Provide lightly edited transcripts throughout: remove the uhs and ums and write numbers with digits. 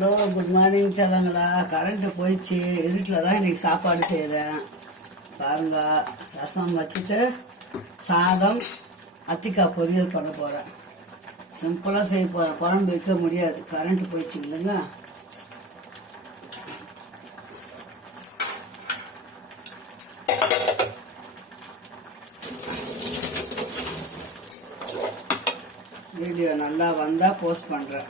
Hello, good morning சொல்லுங்களா. Current போயிடுச்சு. இருட்டில் தான் இன்றைக்கி சாப்பாடு செய்கிறேன். பாருங்க, ரசம் வச்சுட்டு சாதம் அத்திக்காய் பொரியல் பண்ண போகிறேன். சிம்பிளாக செய்ய போகிறேன். குழம்பு வைக்க முடியாது, கரண்ட்டு போயிடுச்சு இல்லைங்க. வீடியோ நல்லா வந்தால் போஸ்ட் பண்ணுறேன்.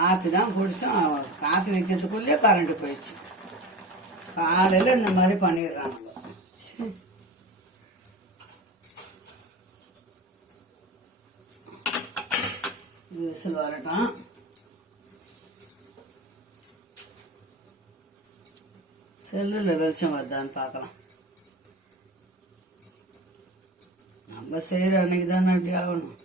காஃபி தான் குடித்தோம். காஃபி வைக்கிறதுக்குள்ளேயே கரண்ட்டு போயிடுச்சு. காலையில் இந்த மாதிரி பண்ணிடுறாங்க. விசில் வரட்டும். செல்லில் வெளிச்சம் வருதான்னு பார்க்கலாம். நம்ம செய்கிற அன்னைக்கு தானே அப்படி ஆகணும்.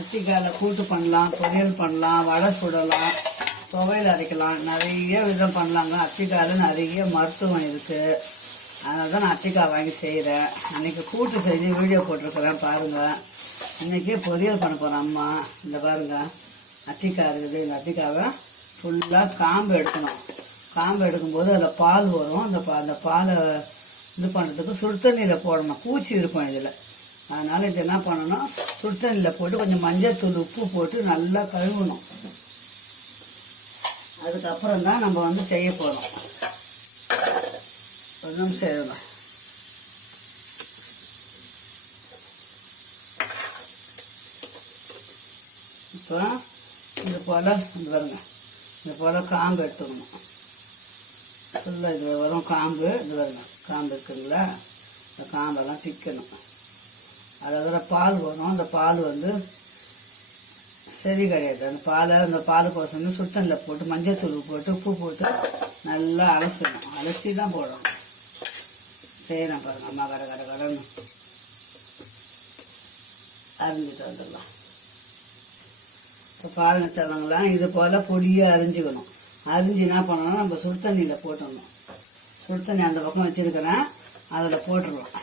அத்திக்காயில் கூட்டு பண்ணலாம், பொரியல் பண்ணலாம், வடை சுடலாம், துவையல் அரைக்கலாம், நிறைய விதம் பண்ணலாங்க. அத்திக்காயில் நிறைய மருத்துவம் இருக்குது. அதனால தான் நான் அத்திக்காய் வாங்கி செய்கிறேன். அன்றைக்கி கூட்டு செஞ்சு வீடியோ போட்டிருக்கிறேன் பாருங்கள். இன்றைக்கி பொரியல் பண்ண போகிறேன் அம்மா. இந்த பாருங்கள், அத்திக்காய் இருக்குது. இந்த அத்திக்காவை ஃபுல்லாக காம்பு எடுக்கணும். காம்பு எடுக்கும்போது அதில் பால் வரும். அந்த பாலை இது பண்ணுறதுக்கு சுடு தண்ணியில் போடணும். பூச்சி இருக்கும் இதில். அதனால் இது என்ன பண்ணணும், சுடு தண்ணியில் போட்டு கொஞ்சம் மஞ்சள் உப்பு போட்டு நல்லா கழுவணும். அதுக்கப்புறம் தான் நம்ம செய்ய போகிறோம். ஒரு நிமிஷம் இருங்க. இப்போ இது போல் வருங்க, இது போல் காம்பு எடுத்துக்கணும். ஃபுல்லாக இது வரும் காம்பு. இது வருங்க, காம்பு இருக்குங்களா, இந்த காம்பெல்லாம் திக்கணும். அதில் பால் வரும். அந்த பால் சரி கிடையாது. அந்த பாலுக்கோசம் சுத்தனில் போட்டு மஞ்சள் தூள் போட்டு உப்பு போட்டு நல்லா அலசிடணும். அலசி தான் போடணும். செய்யணும் பாருங்க. அம்மா கடன்னு அரிஞ்சிட்டு வந்துடலாம். இப்போ பாருங்க தரங்களா, இது போல் பொடியாக அரிஞ்சிக்கணும். அரிஞ்சு என்ன பண்ணணும், நம்ம சுடு தண்ணியில் போட்டுடணும். சுடு தண்ணி அந்த பக்கம் வச்சுருக்கிறேன், அதில் போட்டுருவோம்.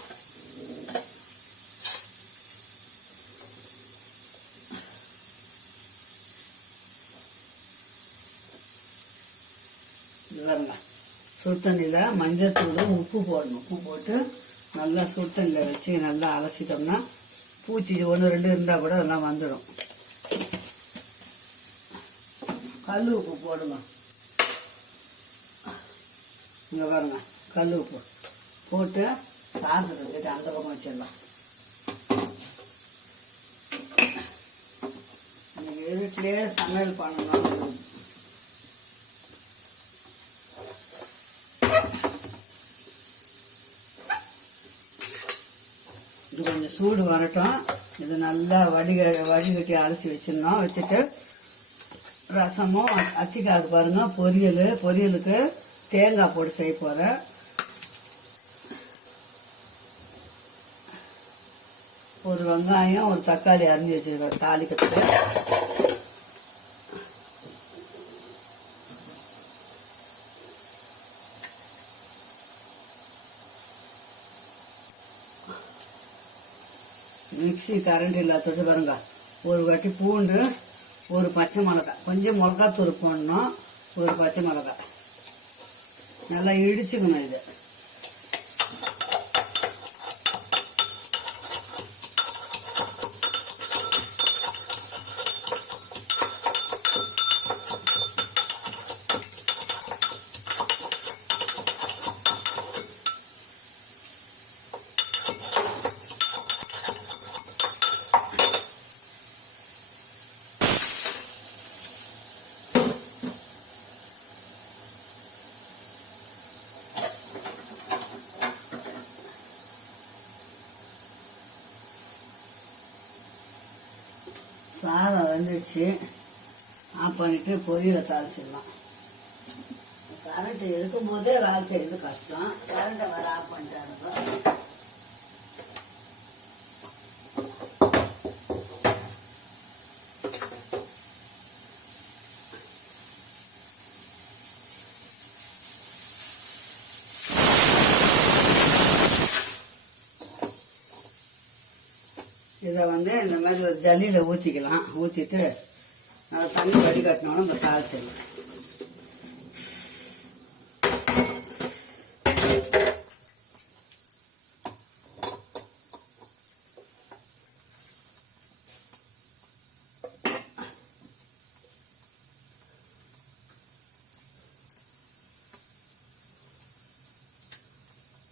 இல்லைங்க, சுடு தண்ணியில் மஞ்சள் தூள் உப்பு போடணும். உப்பு போட்டு நல்லா சுடு தண்ணியில் வச்சு நல்லா அலசிட்டோம்னா பூச்சி 1-2 இருந்தால் கூட அதெல்லாம் வந்துடும். கல் உப்பு போடுங்க. இங்கே பாருங்க, கல் உப்பு போட்டு சாதத்தை அந்த பக்கம் வச்சிடலாம். நீங்கள் வீட்டிலே சமையல் பண்ணணும். இது கொஞ்சம் சூடு வரட்டும். இது நல்லா வடிகட்டி அலசி வச்சிடணும். வச்சுட்டு ரசமும் அத்திக்காய் பாருங்க, பொரியலுக்கு தேங்காய் போட்டு செய்ய போகிறேன். ஒரு வெங்காயம், ஒரு தக்காளி அரிஞ்சு வச்சுருக்கேன் தாளிக்கிறதுக்கு. மிக்சி கரண்ட் இல்லாதது பாருங்க, ஒரு வாட்டி பூண்டு, ஒரு பச்சை மிளகாய், கொஞ்சம் மிளகாத்தூள் போடணும், ஒரு பச்சை மிளகாய் நல்லா இடிச்சுக்கணும். இது சாதம் வந்துடுச்சு. ஆஃப் பண்ணிட்டு பொரியலை தாளிச்சிடலாம். கரண்ட்டு இருக்கும்போதே வேலை செய்யறது கஷ்டம். கரண்ட்டை வர ஆஃப் பண்ணிட்டாருப்பா. இதை வந்து இந்த மாதிரி ஒரு ஜல்லியில் ஊற்றிக்கலாம். ஊற்றிட்டு நல்லா தண்ணி வடிகட்டினோன்னா நம்ம தாளிச்சிடலாம்.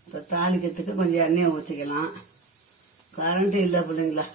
இப்போ தாளிக்கிறதுக்கு கொஞ்சம் எண்ணெயை ஊற்றிக்கலாம். கரண்ட் இல்லை பிள்ளைங்களா.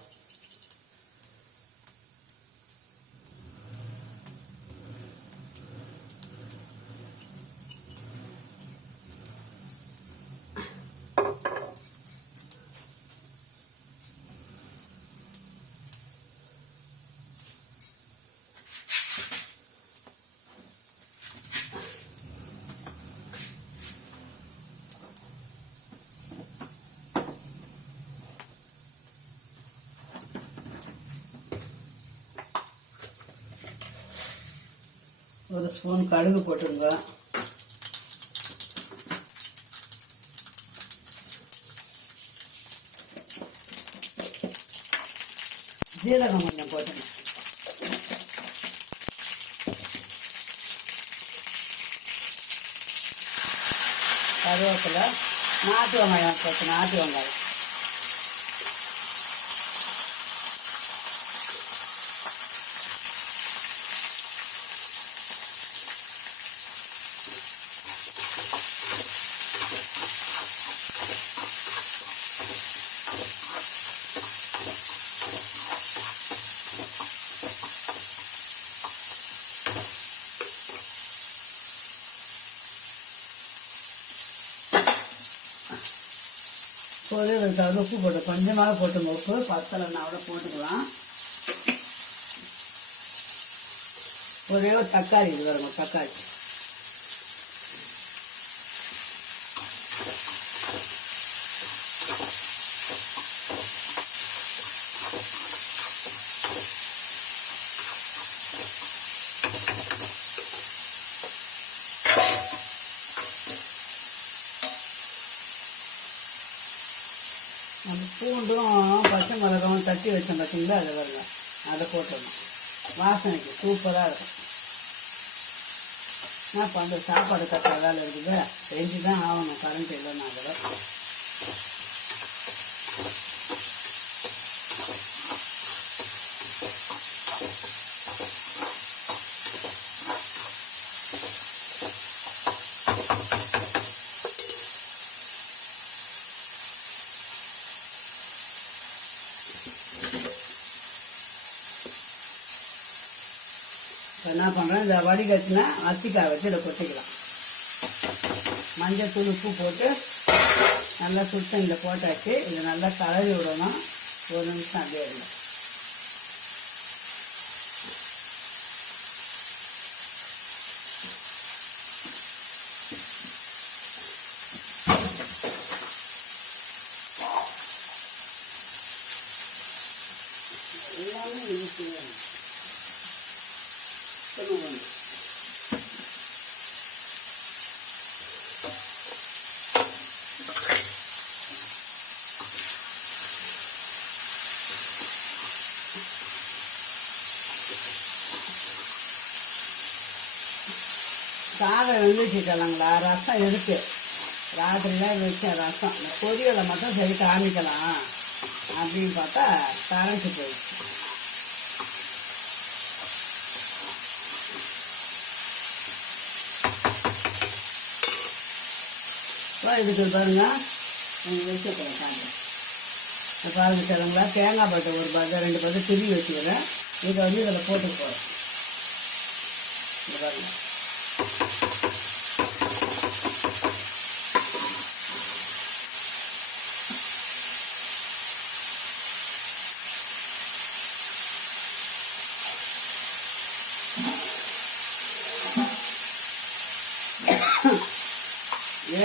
ஒரு ஸ்பூன் கடுகு போட்டுருங்க. ஜீரகம் கொஞ்சம் போட்டுங்க. கருவேப்பிலை, நாட்டு வெங்காயம் போட்டு, நாட்டு வெங்காயம் பொரியலுக்காக உப்பு போட்டு கொஞ்சமாக போட்டுங்க. உப்பு பத்தலைன்னா கூட போட்டுக்கலாம். ஒரே ஒரு தக்காளி இது வருங்க, தக்காளி அந்த பூண்டும் பச்சை மிளகாவும் தட்டி வச்சோம் பார்த்தீங்களா, அதை வருங்க, அதை போட்டுடணும். வாசனைக்கு சூப்பராக இருக்கும். நான் இப்போ அந்த சாப்பாடு கட்டுற வேலை இருக்குது, செஞ்சு தான் ஆகணும். கரண்ட் இல்லைன்னா கூட என்ன பண்ணுறேன், இந்த வடிகட்டினா அத்திக்காய் வச்சு இதை கொட்டிக்கலாம். மஞ்சள் தூள் உப்பு போட்டு நல்லா சுத்தம் போட்டாச்சு. இதை நல்லா கலரி விடணும். ஒரு நிமிஷம் அப்படியே இருக்கும். எல்லாமே ஈஸியாக சாதம் வெந்துச்சுக்கலாங்களா, ரசம் இருக்கு. ராத்திரிலாம் வச்ச ரசம், இந்த பொரியலை மட்டும் சரி காமிக்கலாம் அப்படின்னு பார்த்தா கரண்ட்டு போயிடுச்சு. இதுக்கு பாருங்க, வச்சுக்கிறேன் பாருங்க சொல்லுங்களா. தேங்காய் பட்டை ஒரு பதம் 2 பதம் திருவி வச்சுக்கிறேன். இதை வந்து இதில் போட்டு போகிறேன். பாருங்க,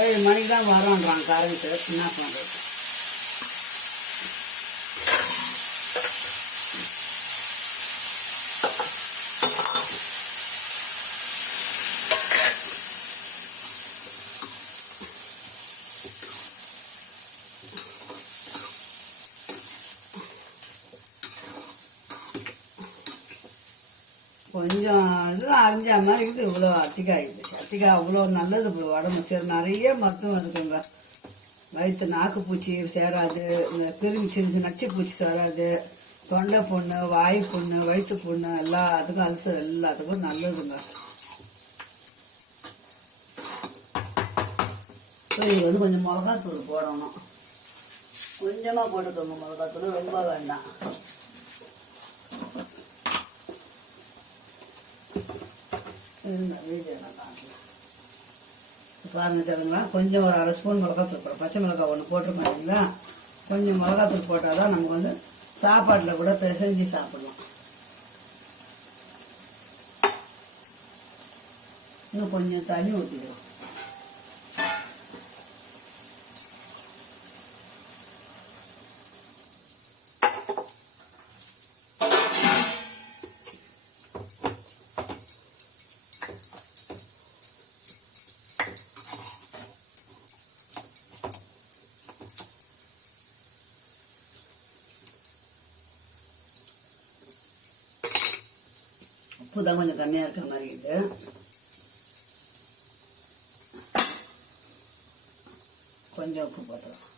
ஏழு மணிக்கு தான் வரோன்றான் கரண்ட்டு. என்ன பண்ணுறது? கொஞ்சம் இது அரைஞ்சா மாதிரி இருக்குது. இவ்வளோ அத்திக்காய் இருந்துச்சு. அத்திக்காய் அவ்வளோ நல்லது உடம்பு சரி. நிறைய மருத்துவம் இருக்குங்க. வயிற்று நாக்கு பூச்சி சேராது, இந்த கிருமி சின்ன நச்சு பூச்சி சேராது, தொண்டை புண்ணு, வாய் புண்ணு, வயிற்று புண்ணு எல்லாத்துக்கும் அல்சர் எல்லாத்துக்கும் நல்லதுங்க. இது வந்து கொஞ்சம் மிளகாத்தூள் போடணும். கொஞ்சமாக போட்டுக்கோங்க மிளகாத்தூள், ரொம்ப வேண்டாம். பாருங்க சொல்லுங்களா, கொஞ்சம் ஒரு அரை ஸ்பூன் மிளகாத்தூள் போடும். பச்சை மிளகாய் ஒன்று போட்டிருக்கோம் இல்லைங்களா, கொஞ்சம் மிளகாத்தூள் போட்டால் தான் நமக்கு வந்து சாப்பாட்டில் கூட பிசைஞ்சு சாப்பிடலாம். இன்னும் கொஞ்சம் தண்ணி ஊற்றிடுவோம். உப்பு தான் கொஞ்சம் கம்மியாக இருக்கிற மாதிரி இது. கொஞ்சம் உப்பு போட்டுக்கலாம்.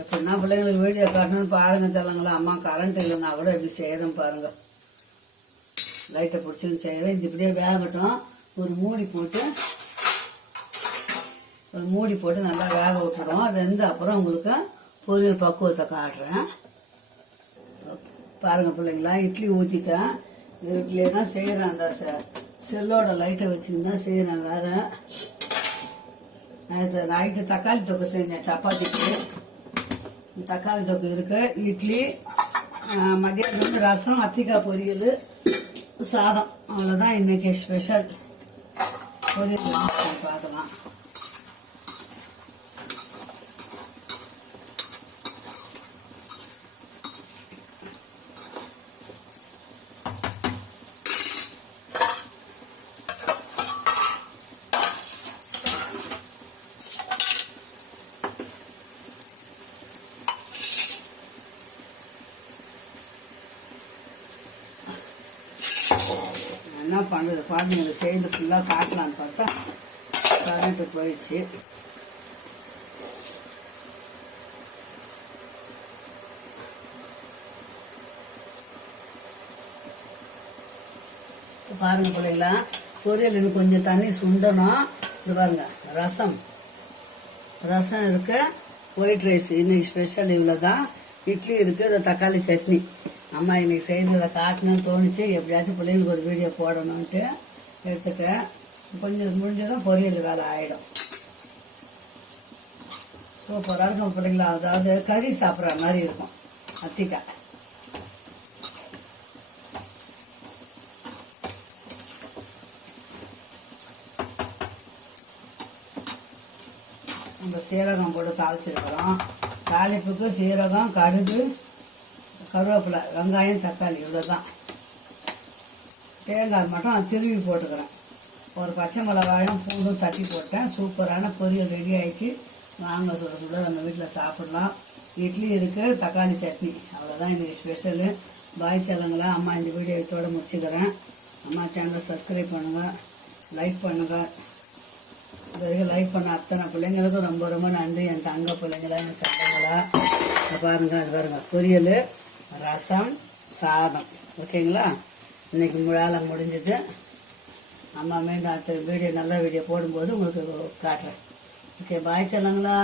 எப்படின்னா பிள்ளைங்களுக்கு வீடியோ காட்டணும்னு பாருங்க சொல்லுங்களா. அம்மா கரண்ட் இல்லைன்னா கூட எப்படி செய்யறேன் பாருங்க. லைட்டை பிடிச்சின்னு செய்யறேன். இது இப்படியே வேகட்டும். ஒரு மூடி போட்டு நல்லா வேக விட்டுடும். வெந்த அப்புறம் உங்களுக்கு பொரியல் பக்குவத்தை காட்டுறேன். பாருங்க பிள்ளைங்களா, இட்லி ஊற்றிட்டேன். இது இட்லியே தான் செய்கிறேன். அந்த செல்லோட லைட்டை வச்சுன்னு தான் செய்கிறேன். வேற நைட்டு தக்காளி தொக்கு செஞ்சேன் சப்பாத்திக்கு. தக்காளி தொக்கு இருக்கு. இட்லி, மதியானம் வந்து ரசம், அத்திக்காய் பொரியல், சாதம். அவ்வளோதான் இன்னைக்கு ஸ்பெஷல். பொரியல் பார்க்கலாம். என்ன பண்ணுறது பாருங்க, செய்து ஃபுல்லாக காட்டலான்னு பார்த்தா கரண்ட்டு போயிடுச்சு. பாருங்க பிள்ளைங்களா, பொரியல் இன்னும் கொஞ்சம் தண்ணி சுண்டணும். இது பாருங்க, ரசம் இருக்கு, ஒயிட் ரைஸ் இன்னைக்கு ஸ்பெஷல் இவ்வளோதான். இட்லி இருக்கு, இது தக்காளி சட்னி. அம்மா இன்னைக்கு செய்ததை காட்டணும்னு தோணுச்சு. எப்படியாச்சும் பிள்ளைங்களுக்கு ஒரு வீடியோ போடணும்ட்டு எடுத்துட்டேன். கொஞ்சம் முடிஞ்சதும் பொரியல் வேலை ஆயிடும். சூப்பராக இருக்கும் பிள்ளைங்களா. அதாவது கறி சாப்பிட்ற மாதிரி இருக்கும் அத்திக்காய். நம்ம சீரகம் போட்டு தாளிச்சிருக்கிறோம். தாளிப்புக்கு சீரகம், கடுகு, கருவேப்பிலை, வெங்காயம், தக்காளி இவ்வளோதான். தேங்காய் மட்டும் திருவி போட்டுக்கிறேன். ஒரு பச்சை மிளகாயும் பூண்டும் தட்டி போட்டேன். சூப்பரான பொரியல் ரெடி ஆயிடுச்சு. வாங்க சுட சுட நம்ம வீட்டில் சாப்பிடலாம். இட்லி இருக்குது, தக்காளி சட்னி. அவ்வளோதான் இன்றைக்கி ஸ்பெஷலு. பாய் செல்லுங்களா. அம்மா இந்த வீடியோ இதோட முடிச்சுக்கிறேன். அம்மா சேனலை சப்ஸ்கிரைப் பண்ணுங்கள், லைக் பண்ணுங்கள். இது வரைக்கும் லைக் பண்ண அத்தனை பிள்ளைங்களுக்கும் ரொம்ப ரொம்ப நன்றி. என் தங்க பிள்ளைங்களா, என் சண்டங்களா. பாருங்கள், அது பாருங்கள், பொரியல், ரசம், சாதம். ஓகேங்களா, இன்னைக்கு வேலை முடிஞ்சது. அம்மா மீண்டும் அடுத்த வீடியோ நல்ல வீடியோ போடும்போது உங்களுக்கு காட்டுறேன். ஓகே, பாய் சொல்லுங்களா.